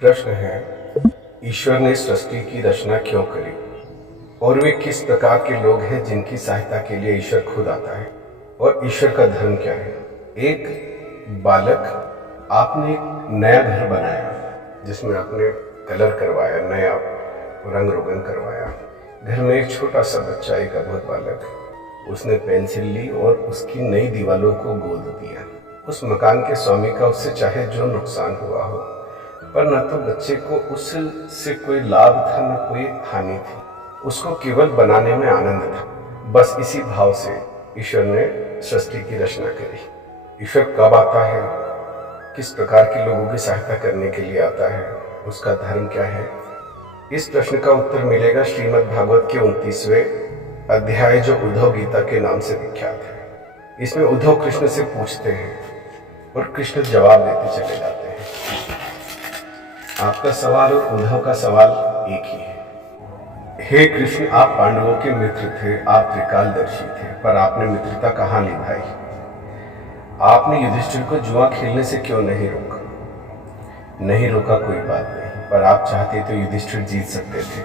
प्रश्न है, ईश्वर ने सृष्टि की रचना क्यों करी और वे किस प्रकार के लोग हैं जिनकी सहायता के लिए ईश्वर खुद आता है और ईश्वर का धर्म क्या है। एक बालक, आपने एक नया घर बनाया जिसमें आपने कलर करवाया, नया रंग रोगन करवाया। घर में एक छोटा सा बच्चा, एक अबोध बालक, उसने पेंसिल ली और उसकी नई दीवारों को गोद दिया। उस मकान के स्वामी का उससे चाहे जो नुकसान हुआ हो, पर न तो बच्चे को उससे कोई लाभ था न कोई हानि थी। उसको केवल बनाने में आनंद था। बस इसी भाव से ईश्वर ने सृष्टि की रचना करी। ईश्वर कब आता है, किस प्रकार के लोगों की सहायता करने के लिए आता है, उसका धर्म क्या है, इस प्रश्न का उत्तर मिलेगा श्रीमद् भागवत के 29वें अध्याय, जो उद्धव गीता के नाम से विख्यात है। इसमें उद्धव कृष्ण से पूछते हैं और कृष्ण जवाब देते चले जाते हैं। आपका सवाल और उद्धव का सवाल एक ही है। हे कृष्ण, आप पांडवों के मित्र थे, आप त्रिकालदर्शी थे, पर आपने मित्रता कहाँ निभाई? आपने युधिष्ठिर को जुआ खेलने से क्यों नहीं रोका? नहीं रोका कोई बात नहीं, पर आप चाहते तो युधिष्ठिर जीत सकते थे।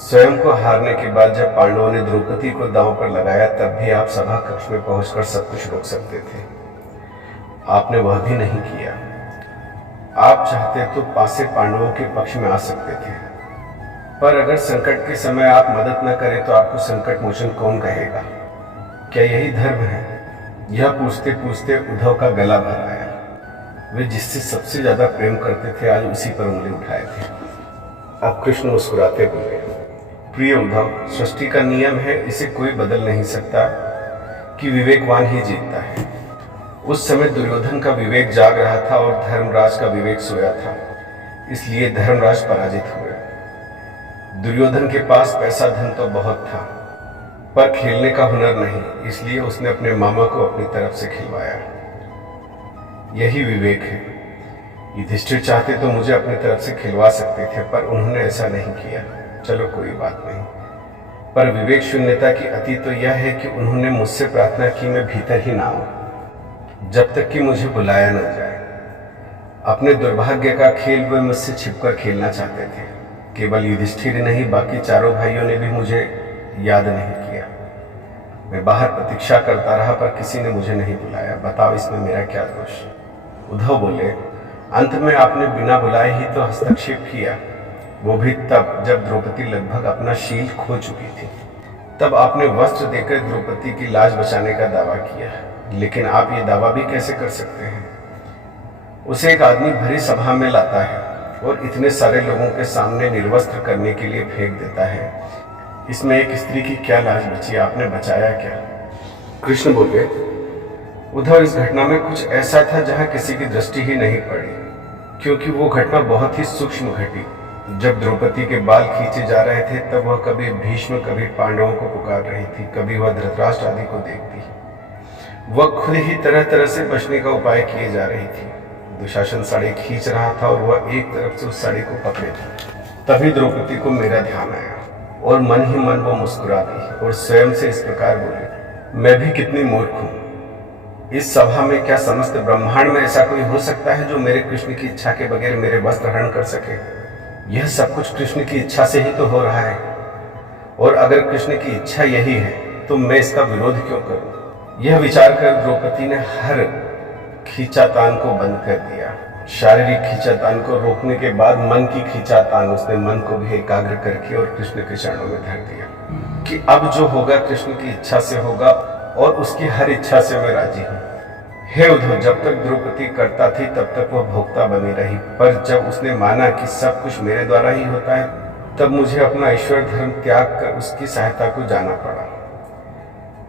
स्वयं को हारने के बाद जब पांडवों ने द्रौपदी को दांव पर लगाया, तब भी आप सभा कक्ष में पहुंचकर सब कुछ रोक सकते थे। आपने वह भी नहीं किया। आप चाहते तो पासे पांडवों के पक्ष में आ सकते थे, पर अगर संकट के समय आप मदद न करें तो आपको संकट मोचन कौन कहेगा? क्या यही धर्म है? यह पूछते पूछते उद्धव का गला भर आया। वे जिससे सबसे ज्यादा प्रेम करते थे, आज उसी पर उंगली उठाए थे। अब कृष्ण मुस्कुराते बोले, प्रिय उद्धव, सृष्टि का नियम है, इसे कोई बदल नहीं सकता कि विवेकवान ही जीतता है। उस समय दुर्योधन का विवेक जाग रहा था और धर्मराज का विवेक सोया था, इसलिए धर्मराज पराजित हुए। दुर्योधन के पास पैसा धन तो बहुत था, पर खेलने का हुनर नहीं, इसलिए उसने अपने मामा को अपनी तरफ से खिलवाया। यही विवेक है। युधिष्ठिर चाहते तो मुझे अपनी तरफ से खिलवा सकते थे, पर उन्होंने ऐसा नहीं किया। चलो कोई बात नहीं, पर विवेक शून्यता की अति तो यह है कि उन्होंने मुझसे प्रार्थना की मैं भीतर ही ना आऊं, जब तक कि मुझे बुलाया न जाए। अपने दुर्भाग्य का खेल वे मुझसे छिपकर खेलना चाहते थे। केवल युधिष्ठिर नहीं, बाकी चारों भाइयों ने भी मुझे याद नहीं किया। मैं बाहर प्रतीक्षा करता रहा, पर किसी ने मुझे नहीं बुलाया। बताओ इसमें मेरा क्या दोष? उद्धव बोले, अंत में आपने बिना बुलाए ही तो हस्तक्षेप किया, वो भी तब जब द्रौपदी लगभग अपना शील खो चुकी थी। तब आपने वस्त्र देकर द्रौपदी की लाज बचाने का दावा किया, लेकिन आप ये दावा भी कैसे कर सकते हैं? उसे एक आदमी भरी सभा में लाता है और इतने सारे लोगों के सामने निर्वस्त्र करने के लिए फेंक देता है। इसमें एक स्त्री की क्या लाज बची? आपने बचाया क्या? कृष्ण बोले, उद्धव, इस घटना में कुछ ऐसा था जहां किसी की दृष्टि ही नहीं पड़ी, क्योंकि वो घटना बहुत ही सूक्ष्म घटी। जब द्रौपदी के बाल खींचे जा रहे थे, तब वह कभी भीष्म, कभी पांडवों को पुकार रही थी, कभी वह धृतराष्ट्र आदि को देखती। वह खुद ही तरह तरह से बचने का उपाय किए जा रही थी। दुशासन साड़ी खींच रहा था और वह एक तरफ से उस साड़ी को पकड़े थी। तभी द्रौपदी को मेरा ध्यान आया और मन ही मन वो मुस्कुरा दी और स्वयं से इस प्रकार बोले, मैं भी कितनी मूर्ख हूँ। इस सभा में क्या समस्त ब्रह्मांड में ऐसा कोई हो सकता है जो मेरे कृष्ण की इच्छा के बगैर मेरे वस्त्र हरण कर सके? यह सब कुछ कृष्ण की इच्छा से ही तो हो रहा है, और अगर कृष्ण की इच्छा यही है तो मैं इसका विरोध क्यों करूं? यह विचार कर द्रौपदी ने हर खींचातान को बंद कर दिया। शारीरिक खींचातान को रोकने के बाद मन की खींचातान, उसने मन को भी एकाग्र करके और कृष्ण के चरणों में धर दिया कि अब जो होगा कृष्ण की इच्छा से होगा और उसकी हर इच्छा से मैं राजी हूँ। हे उद्धव, जब तक द्रौपदी करता थी तब तक वह भोक्ता बनी रही, पर जब उसने माना कि सब कुछ मेरे द्वारा ही होता है, तब मुझे अपना ईश्वर धर्म त्याग कर उसकी सहायता को जाना पड़ा।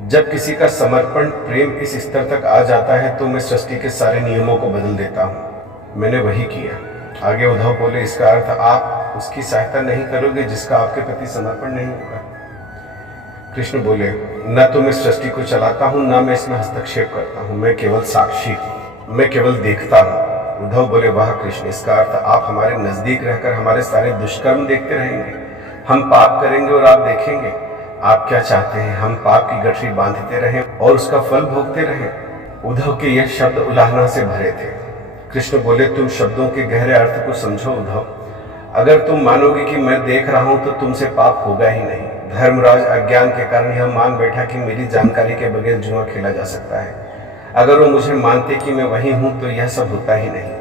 जब किसी का समर्पण प्रेम इस स्तर तक आ जाता है तो मैं सृष्टि के सारे नियमों को बदल देता हूँ। मैंने वही किया। आगे उद्धव बोले, इसका अर्थ आप उसकी सहायता नहीं करोगे जिसका आपके प्रति समर्पण नहीं होगा। कृष्ण बोले, न तो मैं सृष्टि को चलाता हूँ, न मैं इसमें हस्तक्षेप करता हूँ, मैं केवल साक्षी हूँ, मैं केवल देखता हूँ। उद्धव बोले, वाह कृष्ण, इसका अर्थ आप हमारे नजदीक रहकर हमारे सारे दुष्कर्म देखते रहेंगे। हम पाप करेंगे और आप देखेंगे। आप क्या चाहते हैं, हम पाप की गठरी बांधते रहें और उसका फल भोगते रहें? उद्धव के यह शब्द उलाहना से भरे थे। कृष्ण बोले, तुम शब्दों के गहरे अर्थ को समझो उद्धव। अगर तुम मानोगे कि मैं देख रहा हूं तो तुमसे पाप होगा ही नहीं। धर्मराज अज्ञान के कारण यह मान बैठा कि मेरी जानकारी के बगैर जुआ खेला जा सकता है। अगर वो मुझे मानते कि मैं वही हूं तो यह सब होता ही नहीं।